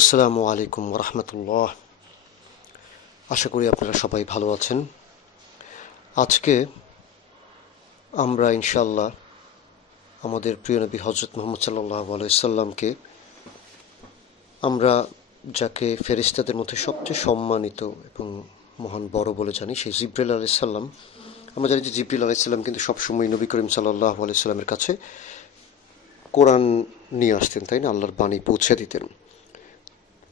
আসসালামু আলাইকুম রহমতুল্লাহ। আশা করি আপনারা সবাই ভালো আছেন। আজকে আমরা ইনশাল্লাহ আমাদের প্রিয় নবী হজরত মুহাম্মদ সাল্লাল্লাহু আলাইহি সাল্লামকে, আমরা যাকে ফেরেশতাদের মধ্যে সবচেয়ে সম্মানিত এবং মহান বড় বলে জানি, সেই জিবরিল আলাইহিস সালাম, আমরা জানি যে জিবরিল আলাইহিস সালাম কিন্তু সবসময় নবী করিম সাল্লাল্লাহু আলাইহি সাল্লামের কাছে কোরআন নিয়ে আসতেন, তাই না, আল্লাহর বাণী পৌঁছে দিতেন।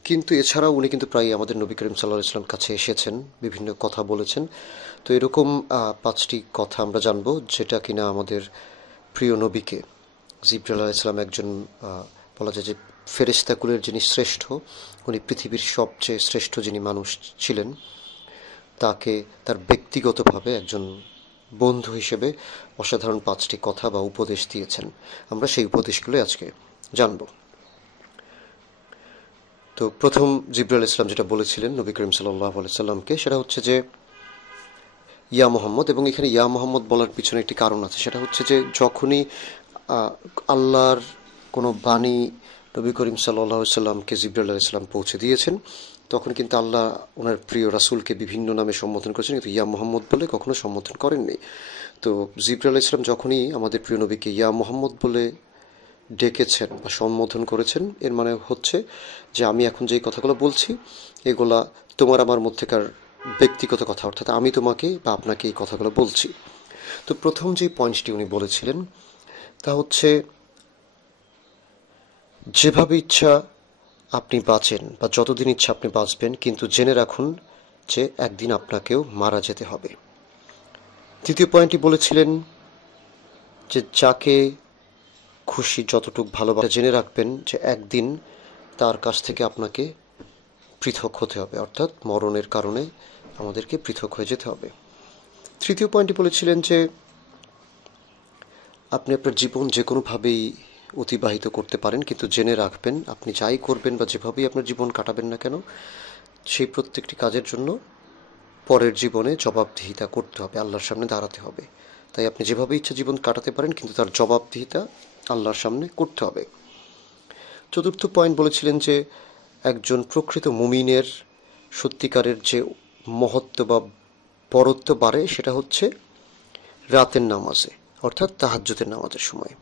কিন্তু এছাড়াও উনি কিন্তু প্রায় আমাদের নবী করিম সাল্লাল্লাহু আলাইহি সাল্লামের কাছে এসেছেন, বিভিন্ন কথা বলেছেন। তো এরকম 5টি কথা আমরা জানবো, যেটা কিনা আমাদের প্রিয় নবীকে, জিবরিল আলাইহিস সালাম একজন বলা যায় যে ফেরেশতাকুলের যিনি শ্রেষ্ঠ, উনি পৃথিবীর সবচেয়ে শ্রেষ্ঠ যিনি মানুষ ছিলেন, তাকে তার ব্যক্তিগতভাবে একজন বন্ধু হিসেবে অসাধারণ 5টি কথা বা উপদেশ দিয়েছেন। আমরা সেই উপদেশগুলো আজকে জানবো। তো প্রথম জিবরিল আলাইহিস সালাম যেটা বলেছিলেন নবী করিম সাল্লাল্লাহু আলাইহি সাল্লামকে, সেটা হচ্ছে যে ইয়া মোহাম্মদ। এবং এখানে ইয়া মোহাম্মদ বলার পিছনে একটি কারণ আছে, সেটা হচ্ছে যে যখনই আল্লাহর কোনো বাণী নবী করিম সাল্লাল্লাহু আলাইহি সাল্লামকে জিবরিল আলাইহিস সালাম পৌঁছে দিয়েছেন, তখন কিন্তু আল্লাহ ওনার প্রিয় রাসূলকে বিভিন্ন নামে সম্বোধন করেছেন, কিন্তু ইয়া মোহাম্মদ বলে কখনো সম্বোধন করেননি। তো জিবরিল আলাইহিস সালাম যখনই আমাদের প্রিয় নবীকে ইয়া মোহাম্মদ বলে ডেকেছেন বা সম্বোধন করেছেন, এর মানে হচ্ছে যে আমি এখন যেই কথাগুলো বলছি, এগুলা তোমার আমার মধ্যেকার ব্যক্তিগত কথা, অর্থাৎ আমি তোমাকে বা আপনাকে এই কথাগুলো বলছি। তো প্রথম যে পয়েন্টটি উনি বলেছিলেন তা হচ্ছে, যেভাবে ইচ্ছা আপনি বাঁচেন বা যতদিন ইচ্ছা আপনি বাঁচবেন, কিন্তু জেনে রাখুন যে একদিন আপনাকেও মারা যেতে হবে। দ্বিতীয় পয়েন্টটি বলেছিলেন যে যাকে খুশি যতটুকু ভালোবাসা, জেনে রাখবেন যে একদিন তার কাছ থেকে আপনাকে পৃথক হতে হবে, অর্থাৎ মরণের কারণে আমাদেরকে পৃথক হয়ে যেতে হবে। তৃতীয় পয়েন্টটি বলেছিলেন যে আপনি আপনার জীবন যে কোনোভাবেই অতিবাহিত করতে পারেন, কিন্তু জেনে রাখবেন আপনি যাই করবেন বা যেভাবেই আপনার জীবন কাটাবেন না কেন, সেই প্রত্যেকটি কাজের জন্য পরের জীবনে জবাবদিহিতা করতে হবে, আল্লাহর সামনে দাঁড়াতে হবে। তাই আপনি যেভাবে ইচ্ছা জীবন কাটাতে পারেন, কিন্তু তার জবাবদিহিতা আল্লাহর সামনে করতে হবে। চতুর্থ পয়েন্ট বলেছিলেন যে একজন প্রকৃত মুমিনের সত্যিকারের যে মহত্ব বা বরত্ব বাড়ে, সেটা হচ্ছে রাতের নামাজে, অর্থাৎ তাহাজ্জুদের নামাজের সময়।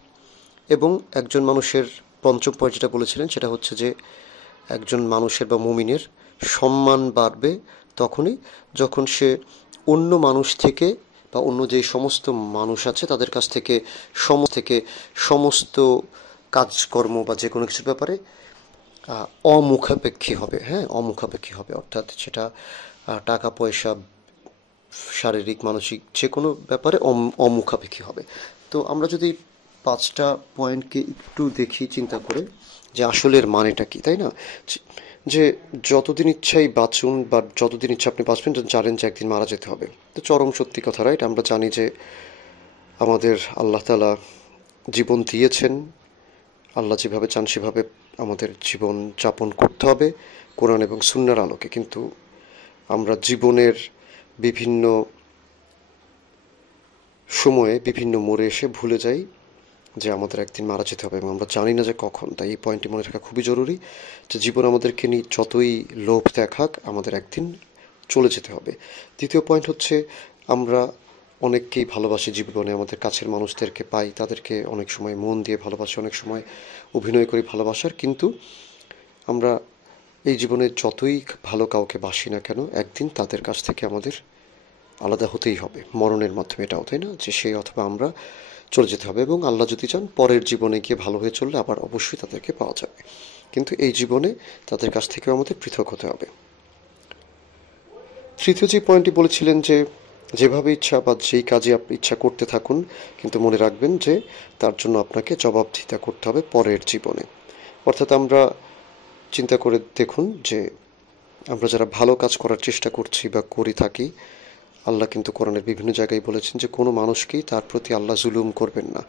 এবং একজন মানুষের পঞ্চম পয়েন্ট যেটা বলেছিলেন, সেটা হচ্ছে যে একজন মানুষের বা মুমিনের সম্মান বাড়বে তখনই যখন সে অন্য মানুষ থেকে বা অন্য যে সমস্ত মানুষ আছে তাদের কাছ থেকে সমস্ত কাজকর্ম বা যে কোনো কিছুর ব্যাপারে অমুখাপেক্ষী হবে। হ্যাঁ, অমুখাপেক্ষী হবে, অর্থাৎ সেটা টাকা পয়সা, শারীরিক মানসিক যে কোনো ব্যাপারে অমুখাপেক্ষী হবে। তো আমরা যদি 5টা পয়েন্টকে একটু দেখি চিন্তা করে, যে আসলে এর মানেটা কি, তাই না, যে যতদিন ইচ্ছাই বাঁচুন বা যতদিন ইচ্ছা আপনি বাঁচবেন, জানেন যে একদিন মারা যেতে হবে। তো চরম সত্যি কথা, রাইট? আমরা জানি যে আমাদের আল্লাহ তাআলা জীবন দিয়েছেন, আল্লাহ যেভাবে চান সেভাবে আমাদের জীবন যাপন করতে হবে কোরআন এবং সুন্নাহর আলোকে। কিন্তু আমরা জীবনের বিভিন্ন সময়ে বিভিন্ন মোড়ে এসে ভুলে যাই যে আমাদের একদিন মারা যেতে হবে, এবং আমরা জানি না যে কখন। তাই এই পয়েন্টটি মনে রাখা খুবই জরুরি যে জীবন আমাদেরকে নিয়ে যতই লোভ দেখাক, আমাদের একদিন চলে যেতে হবে। দ্বিতীয় পয়েন্ট হচ্ছে, আমরা অনেককেই ভালোবাসি জীবনে, আমাদের কাছের মানুষদেরকে পাই, তাদেরকে অনেক সময় মন দিয়ে ভালোবাসি, অনেক সময় অভিনয় করি ভালোবাসার, কিন্তু আমরা এই জীবনে যতই ভালো কাউকে বাসি না কেন, একদিন তাদের কাছ থেকে আমাদের আলাদা হতেই হবে মরণের মাধ্যমে, এটাও তাই না, যে সেই অথবা আমরা চলে যেতে হবে। এবং আল্লাহ যদি চান পরের জীবনে গিয়ে ভালো হয়ে চললে আবার অবশ্যই তাদেরকে পাওয়া যাবে, কিন্তু এই জীবনে তাদের কাছ থেকেও আমাদের পৃথক হতে হবে। তৃতীয় যে পয়েন্টটি বলেছিলেন যে যেভাবে ইচ্ছা বা যেই কাজে আপনি ইচ্ছা করতে থাকুন, কিন্তু মনে রাখবেন যে তার জন্য আপনাকে জবাবদিহিতা করতে হবে পরের জীবনে। অর্থাৎ আমরা চিন্তা করে দেখুন যে আমরা যারা ভালো কাজ করার চেষ্টা করছি বা করে থাকি, আল্লাহ কিন্তু কোরআনের বিভিন্ন জায়গায় বলেছেন যে কোনো মানুষকেই তার প্রতি আল্লাহ জুলুম করবেন না।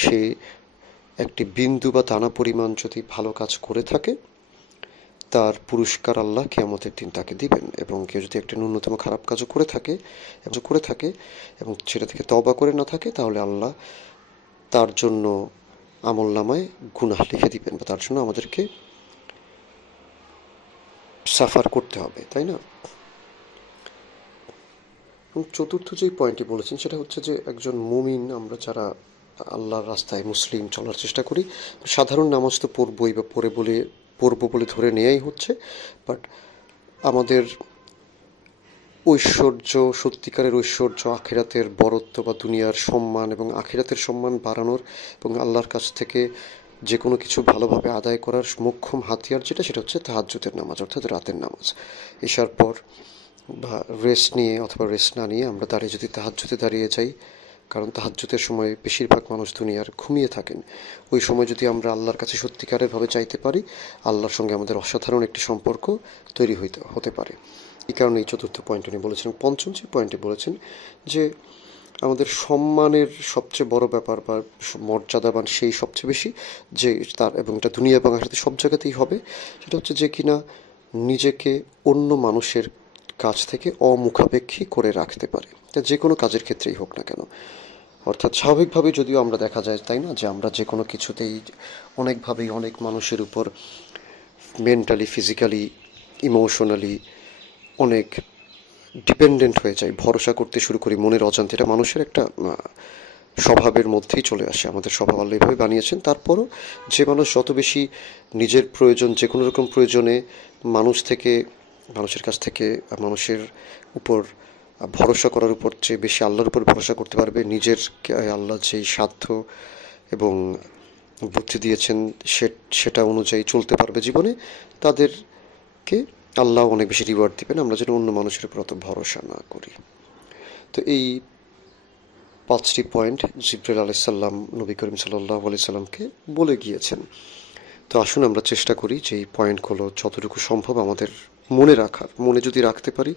সে একটি বিন্দু বা দানা পরিমাণ যদি ভালো কাজ করে থাকে, তার পুরস্কার আল্লাহ কিয়ামতের দিন তাকে দিবেন। এবং কেউ যদি একটা ন্যূনতম খারাপ কাজও করে থাকে এবং সেটা থেকে তওবা করে না থাকে, তাহলে আল্লাহ তার জন্য আমলনামায় গুনাহ লিখে দিবেন, বা তার জন্য আমাদেরকে সাফার করতে হবে, তাই না? এবং চতুর্থ যেই পয়েন্টটি বলেছেন সেটা হচ্ছে যে একজন মুমিন, আমরা যারা আল্লাহর রাস্তায় মুসলিম চলার চেষ্টা করি, সাধারণ নামাজ তো পড়বই বা পড়বো বলে ধরে নেওয়াই হচ্ছে, বাট আমাদের ঐশ্বর্য, সত্যিকারের ঐশ্বর্য, আখিরাতের বরত্ব বা দুনিয়ার সম্মান এবং আখিরাতের সম্মান বাড়ানোর এবং আল্লাহর কাছ থেকে যে কোনো কিছু ভালোভাবে আদায় করার মোক্ষম হাতিয়ার যেটা, সেটা হচ্ছে তাহাজ্জুদের নামাজ, অর্থাৎ রাতের নামাজ। এশার পর বা রেস্ট নিয়ে অথবা রেস্ট না নিয়ে আমরা দাঁড়িয়ে যদি তাহাজ্জুদে দাঁড়িয়ে যাই, কারণ তাহাজ্জুদের সময় বেশিরভাগ মানুষ দুনিয়ার ঘুমিয়ে থাকেন, ওই সময় যদি আমরা আল্লাহর কাছে সত্যিকারেরভাবে চাইতে পারি, আল্লাহর সঙ্গে আমাদের অসাধারণ একটি সম্পর্ক তৈরি হতে পারে। এই কারণে এই চতুর্থ পয়েন্ট উনি বলেছেন। পঞ্চম যে পয়েন্টে বলেছেন যে আমাদের সম্মানের সবচেয়ে বড় ব্যাপার বা মর্যাদাবান সেই সবচেয়ে বেশি যে তার, এবং এটা দুনিয়া এবং আখিরাতে সব জায়গাতেই হবে, সেটা হচ্ছে যে কিনা নিজেকে অন্য মানুষের কাছ থেকে অমুখাপেক্ষী করে রাখতে পারে, তা যে কোনো কাজের ক্ষেত্রেই হোক না কেন। অর্থাৎ স্বাভাবিকভাবে যদিও আমরা দেখা যায়, তাই না, যে আমরা যে কোনো কিছুতেই অনেকভাবেই অনেক মানুষের উপর মেন্টালি, ফিজিক্যালি, ইমোশনালি অনেক ডিপেন্ডেন্ট হয়ে যাই, ভরসা করতে শুরু করি মনের অজান্তে। এটা মানুষের একটা স্বভাবের মধ্যেই চলে আসে, আমাদের স্বভাব আল্লাহ এভাবে বানিয়েছেন। তারপরও যে মানুষ যত বেশি নিজের প্রয়োজন, যে কোনো রকম প্রয়োজনে মানুষের কাছ থেকে মানুষের উপর ভরসা করার উপর চেয়ে বেশি আল্লাহর উপর ভরসা করতে পারবে, নিজের আল্লাহ যেই সাধ্য এবং বুদ্ধি দিয়েছেন সেটা অনুযায়ী চলতে পারবে জীবনে, তাদেরকে আল্লাহ অনেক বেশি রিওয়ার্ড দিবেন। আমরা যেন অন্য মানুষের উপর অত ভরসা না করি। তো এই 5টি পয়েন্ট জিবরাইল আলাইসাল্লাম নবী করিম সাল্লাল্লাহু আলাইহি সাল্লামকে বলে গিয়েছেন। তো আসুন আমরা চেষ্টা করি যে এই পয়েন্টগুলো যতটুকু সম্ভব আমাদের মনে রাখার। মনে যদি রাখতে পারি,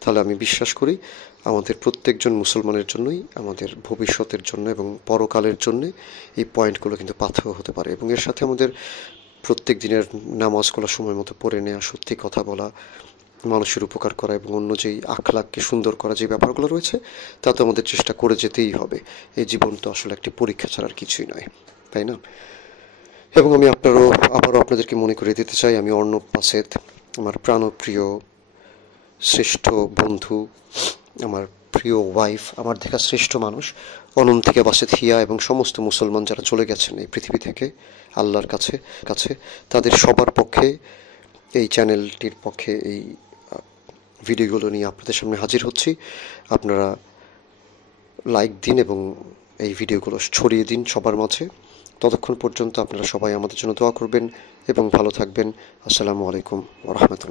তাহলে আমি বিশ্বাস করি আমাদের প্রত্যেকজন মুসলমানের জন্যই, আমাদের ভবিষ্যতের জন্য এবং পরকালের জন্য এই পয়েন্টগুলো কিন্তু পাথেয় হতে পারে। এবং এর সাথে আমাদের প্রত্যেক দিনের নামাজগুলো সময় মতো পড়ে নেওয়া, সত্যি কথা বলা, মানুষের উপকার করা এবং অন্য যেই আখলাককে সুন্দর করা, যে ব্যাপারগুলো রয়েছে, তা তো আমাদের চেষ্টা করে যেতেই হবে। এই জীবন তো আসলে একটি পরীক্ষা ছাড়ার কিছুই নয়, তাই না? এবং আমি আবারও আপনাদেরকে মনে করিয়ে দিতে চাই, আমি অর্ণব বাসেদ, আমার প্রাণপ্রিয় শ্রেষ্ঠ বন্ধু, আমার প্রিয় ওয়াইফ, আমার দেখা শ্রেষ্ঠ মানুষ অনন্তিকা বাসেদ হিয়া এবং সমস্ত মুসলমান যারা চলে গেছেন এই পৃথিবী থেকে আল্লাহর কাছে, তাদের সবার পক্ষে, এই চ্যানেলটির পক্ষে এই ভিডিওগুলো নিয়ে আপনাদের সামনে হাজির হচ্ছি। আপনারা লাইক দিন এবং এই ভিডিওগুলো ছড়িয়ে দিন সবার মাঝে। ততক্ষণ পর্যন্ত আপনারা সবাই আমাদের জন্য দোয়া করবেন এবং ভালো থাকবেন। আসসালামু আলাইকুম ওয়া রাহমাতুল্লাহ।